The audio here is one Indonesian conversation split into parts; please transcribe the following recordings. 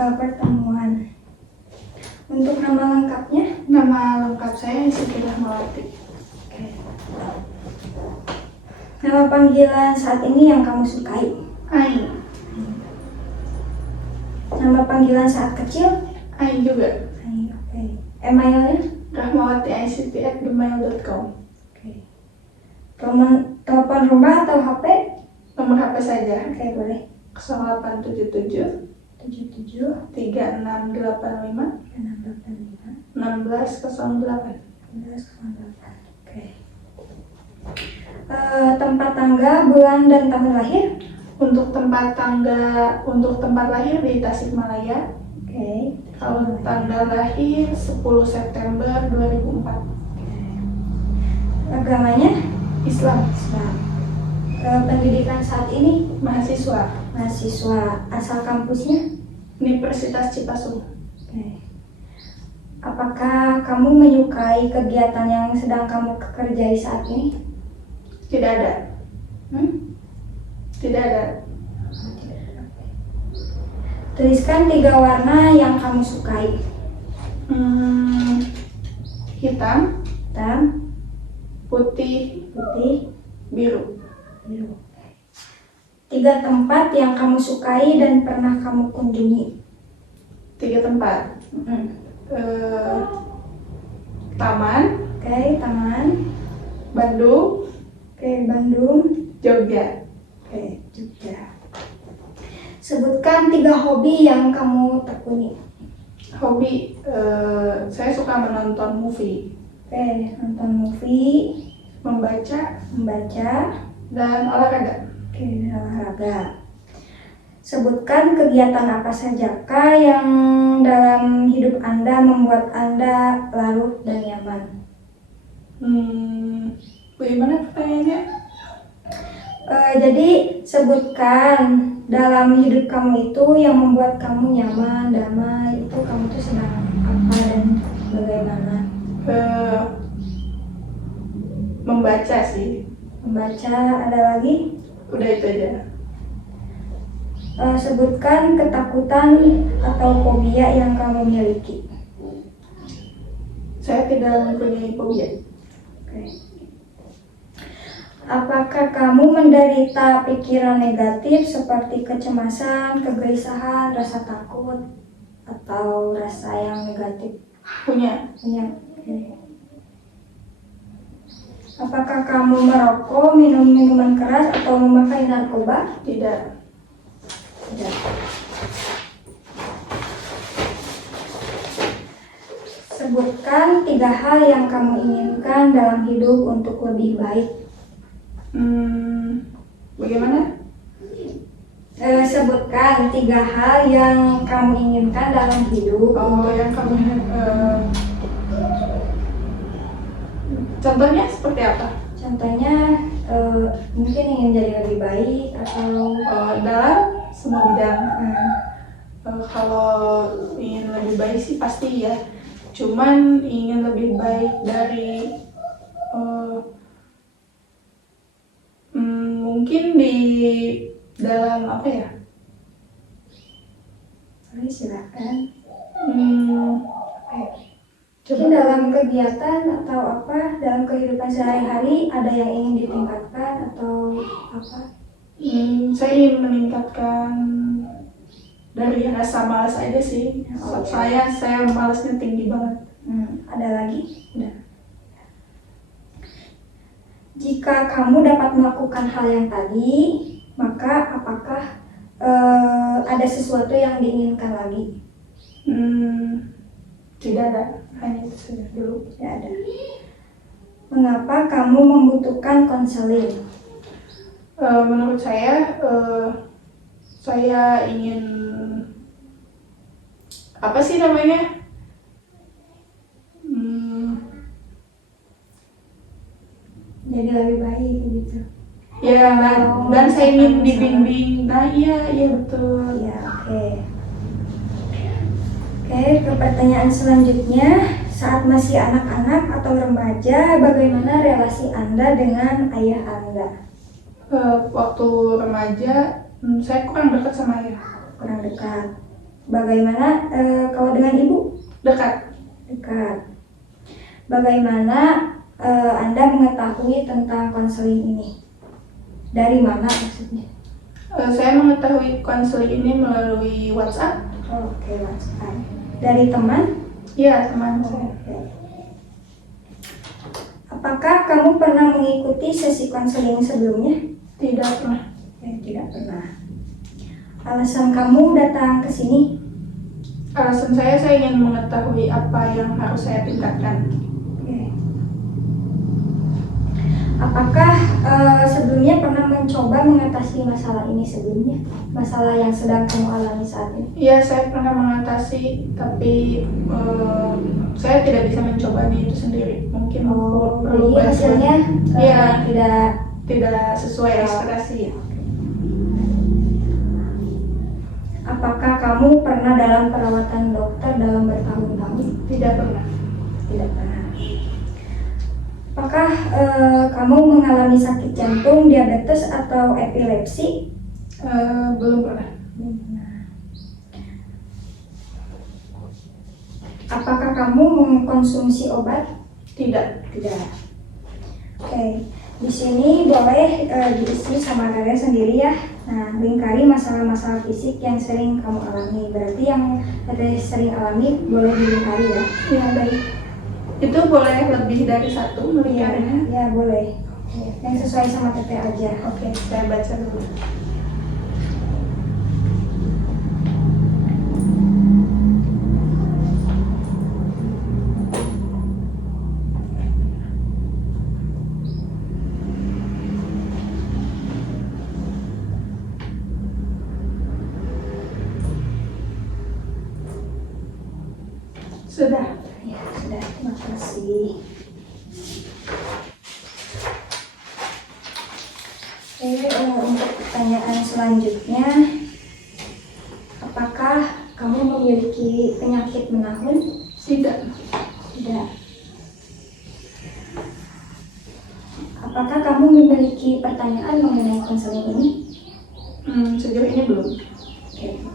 tanggal pertemuan. Untuk nama lengkapnya? Nama lengkap saya Siti Rahmawati. Oke. Nama panggilan saat ini yang kamu sukai? Ai. Nama panggilan saat kecil? Ai juga. Ai, oke. Emailnya? rahmawati.ict@gmail.com. Oke. Telepon rumah atau HP? Nomor HP saja Oke, boleh. 0877 77 3685 685 1608. 1108. Oke. Tempat tanggal, bulan dan tahun lahir? Untuk tempat lahir di Tasikmalaya. Oke. Kalau tanggal lahir 10 September 2004. Agamanya? Islam. Islam. Pendidikan saat ini? Mahasiswa Mahasiswa. Asal kampusnya? Universitas Cipasung. Oke. Apakah kamu menyukai kegiatan yang sedang kamu kerjai saat ini? Tidak ada. Tidak ada. Tuliskan 3 warna yang kamu sukai. Hitam, Hitam, putih, putih, biru. biru. 3 tempat yang kamu sukai dan pernah kamu kunjungi. 3 tempat. Taman, Oke, taman. Bandung, Oke, Bandung. Jogja. Oke, Jogja. Sebutkan 3 hobi yang kamu tekuni. Hobi, saya suka menonton movie, Oke, nonton movie, membaca, membaca, dan olahraga. oke, dan olahraga. Sebutkan kegiatan apa sajakah yang dalam hidup Anda membuat Anda larut dan nyaman. Bagaimana pertanyaannya? Jadi sebutkan dalam hidup kamu itu yang membuat kamu nyaman, damai, itu kamu tuh sedang apa dan bagaimana. Membaca sih. Membaca, ada lagi? Udah itu aja. Sebutkan ketakutan atau fobia yang kamu miliki. Saya tidak mempunyai fobia. Oke. Apakah kamu menderita pikiran negatif seperti kecemasan, kegelisahan, rasa takut, atau rasa yang negatif? Punya. Ya. Oke. Apakah kamu merokok, minum minuman keras, atau memakai narkoba? Tidak. Tidak. Sebutkan 3 hal yang kamu inginkan dalam hidup untuk lebih baik. Bagaimana? Sebutkan 3 hal yang kamu inginkan dalam hidup. Yang kamu contohnya seperti apa? Contohnya mungkin ingin jadi lebih baik atau Dalam semua bidang. Kalau ingin lebih baik sih pasti ya. Cuman ingin lebih baik dari mungkin di dalam apa ya? silakan. Coba. Mungkin dalam kegiatan atau apa dalam kehidupan sehari-hari ada yang ingin ditingkatkan atau apa? Saya ingin meningkatkan dari rasa malas aja sih. Saya malasnya tinggi banget. Ada lagi? Udah. Jika kamu dapat melakukan hal yang tadi, maka apakah ada sesuatu yang diinginkan lagi? Tidak ada, hanya itu saja dulu. Tidak ada. Mengapa kamu membutuhkan konseling? Menurut saya ingin apa sih namanya? Jadi lebih baik gitu. Ya, dan saya ingin dibimbing. Nah, iya betul. Ya, oke. Oke, ke pertanyaan selanjutnya. Saat masih anak-anak atau remaja, bagaimana relasi Anda dengan ayah Anda? Waktu remaja, saya kurang dekat sama ayah. Kurang dekat. Bagaimana kalau dengan ibu? Dekat. Dekat. Bagaimana Anda mengetahui tentang konseling ini? Dari mana maksudnya? Saya mengetahui konseling ini melalui WhatsApp. Oke, WhatsApp. Dari teman? Iya, teman saya. Oke. Apakah kamu pernah mengikuti sesi konseling sebelumnya? Tidak pernah. Tidak pernah. Alasan kamu datang ke sini? Alasan saya ingin mengetahui apa yang harus saya tingkatkan. Oke. Apakah sebelumnya pernah mencoba mengatasi masalah ini sebelumnya? Masalah yang sedang kamu alami saat ini? Iya, saya pernah mengatasi, tapi saya tidak bisa mencobanya itu sendiri. Mungkin perlu jadi hasilnya Iya. tidak sesuai ekspektasi. Apakah kamu pernah dalam perawatan dokter dalam bertahun-tahun? Tidak pernah. Tidak pernah. Apakah kamu mengalami sakit jantung, diabetes, atau epilepsi? Belum pernah. Belum pernah. Apakah kamu mengkonsumsi obat? Tidak. Tidak. Oke, di sini boleh diisi sama kalian sendiri ya. Nah, lingkari masalah-masalah fisik yang sering kamu alami. Berarti yang Teteh sering alami boleh dilingkari ya. Ya, baik. Itu boleh lebih dari satu Iya, melingkarinya? ya boleh. Yang sesuai sama Teteh aja. Oke, saya baca dulu. Sudah. Ya, sudah. Terima kasih. Oke, untuk pertanyaan selanjutnya, apakah kamu memiliki penyakit menahun? Tidak. Tidak. Apakah kamu memiliki pertanyaan mengenai konseling ini? Sejauh ini belum. Oke.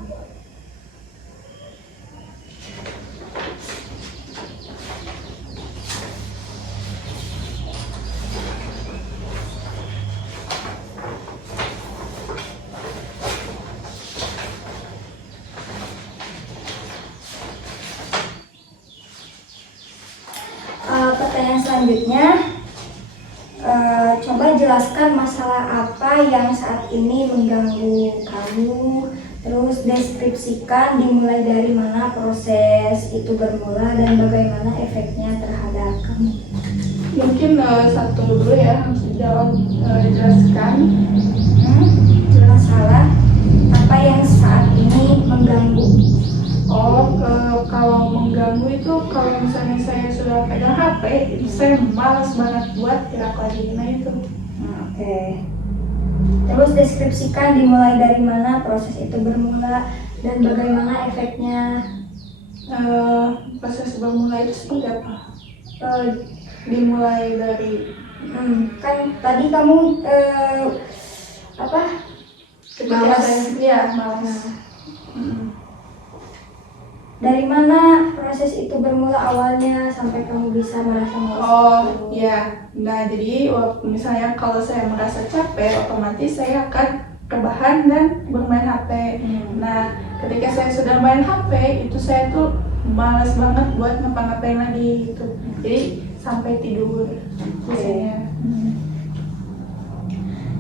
Pertanyaan selanjutnya, coba jelaskan masalah apa yang saat ini mengganggu kamu. Terus deskripsikan dimulai dari mana proses itu bermula dan bagaimana efeknya terhadap kamu. Mungkin satu dulu ya, harus dijawab, dijelaskan. Masalah apa yang saat ini mengganggu? Kalau mengganggu itu kalau misalnya saya sudah pegang HP, itu saya malas banget buat gerak lagi. Nah itu. Oke. Terus deskripsikan dimulai dari mana proses itu bermula dan bagaimana efeknya. Proses bermula itu seperti apa? Dimulai dari Kan tadi kamu ketika malas. saya malas. Dari mana proses itu bermula awalnya sampai kamu bisa merasa malas? Ya. Nah, jadi misalnya kalau saya merasa capek, otomatis saya akan rebahan dan bermain HP. Nah, ketika saya sudah main HP, itu saya tuh malas banget buat ngapa-ngapain lagi gitu. Jadi sampai tidur biasanya.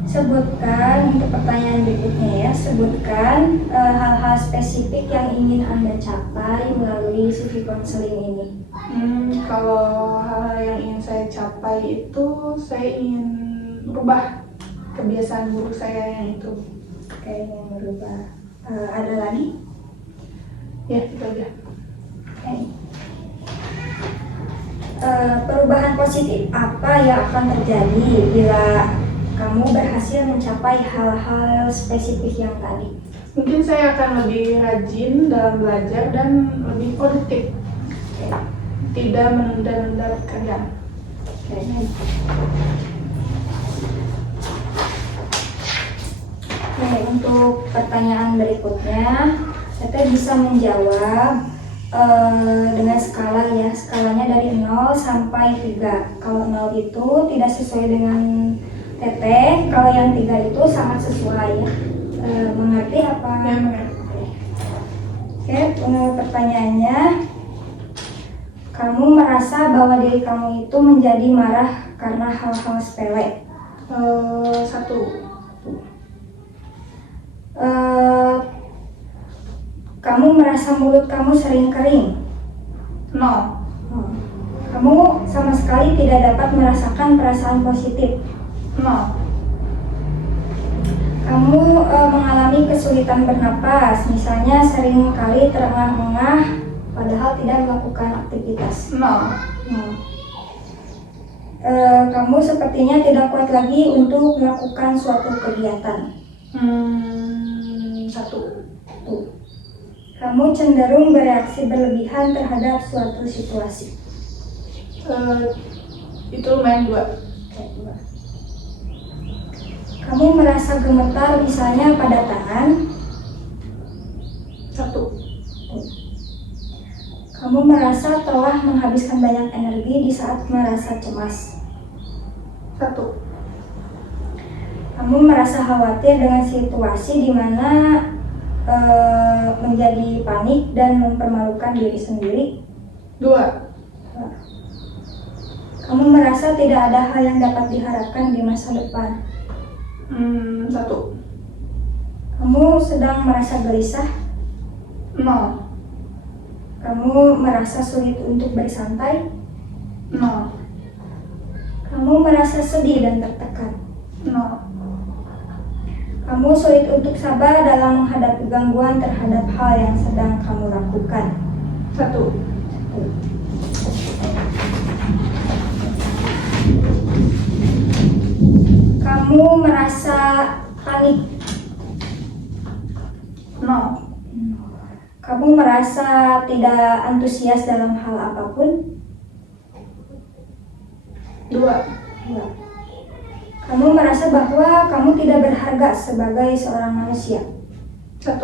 Sebutkan untuk pertanyaan berikutnya ya. Sebutkan hal-hal spesifik yang ingin Anda capai melalui CV konseling ini. Kalau hal-hal yang ingin saya capai itu saya ingin merubah kebiasaan buruk saya yang itu. Kayaknya merubah. Ada lagi? Ya, itu aja. Oke. Perubahan positif apa yang akan terjadi bila kamu berhasil mencapai hal-hal spesifik yang tadi? Mungkin saya akan lebih rajin dalam belajar dan lebih produktif. Tidak menunda-nunda pekerjaan. Oke, untuk pertanyaan berikutnya, Teteh bisa menjawab dengan skala ya, skalanya dari 0 sampai 3. Kalau 0 itu tidak sesuai dengan Teteh, kalau yang 3 itu sangat sesuai ya. Mengerti apa? Ya, mengerti. Oke, pertanyaannya, kamu merasa bahwa diri kamu itu menjadi marah karena hal-hal sepele? 1. Kamu merasa mulut kamu sering kering? 0. Kamu sama sekali tidak dapat merasakan perasaan positif? 0. Kamu mengalami kesulitan bernapas, misalnya sering kali terengah-engah padahal tidak melakukan aktivitas? 0. Kamu sepertinya tidak kuat lagi untuk melakukan suatu kegiatan? 1. Kamu cenderung bereaksi berlebihan terhadap suatu situasi? Itu lumayan 2. Kamu merasa gemetar misalnya pada tangan? 1. Kamu merasa telah menghabiskan banyak energi di saat merasa cemas? 1. Kamu merasa khawatir dengan situasi di mana menjadi panik dan mempermalukan diri sendiri? 2. Kamu merasa tidak ada hal yang dapat diharapkan di masa depan? 1. Kamu sedang merasa gelisah? 0. Kamu merasa sulit untuk bersantai? 0. Kamu merasa sedih dan tertekan? 0. Kamu sulit untuk sabar dalam menghadapi gangguan terhadap hal yang sedang kamu lakukan? 1. Kamu merasa panik? 0. Kamu merasa tidak antusias dalam hal apapun? 2. Kamu merasa bahwa kamu tidak berharga sebagai seorang manusia? 1.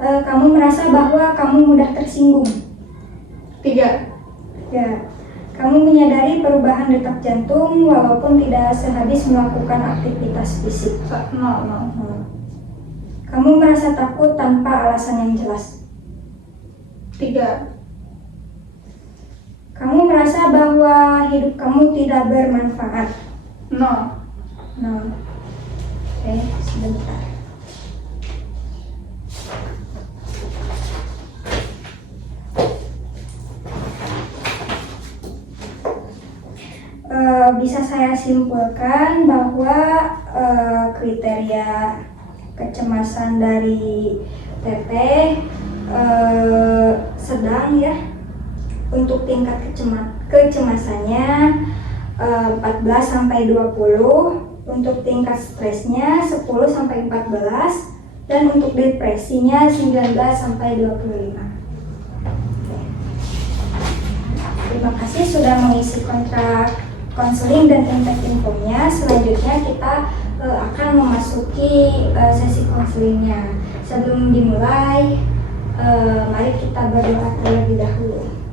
Kamu merasa bahwa kamu mudah tersinggung? 3. Ya. Kamu menyadari perubahan detak jantung walaupun tidak sehabis melakukan aktivitas fisik? 0. Kamu merasa takut tanpa alasan yang jelas? 3. Kamu merasa bahwa hidup kamu tidak bermanfaat? 0. Oke, sebentar. Bisa saya simpulkan bahwa kriteria kecemasan dari Teteh sedang ya. Untuk tingkat kecemasannya 14 sampai 20, untuk tingkat stresnya 10 sampai 14, dan untuk depresinya 19 sampai 25. Terima kasih sudah mengisi kontrak konseling dan intake infonya. Selanjutnya kita akan memasuki sesi konselingnya. Sebelum dimulai, mari kita berdoa terlebih dahulu.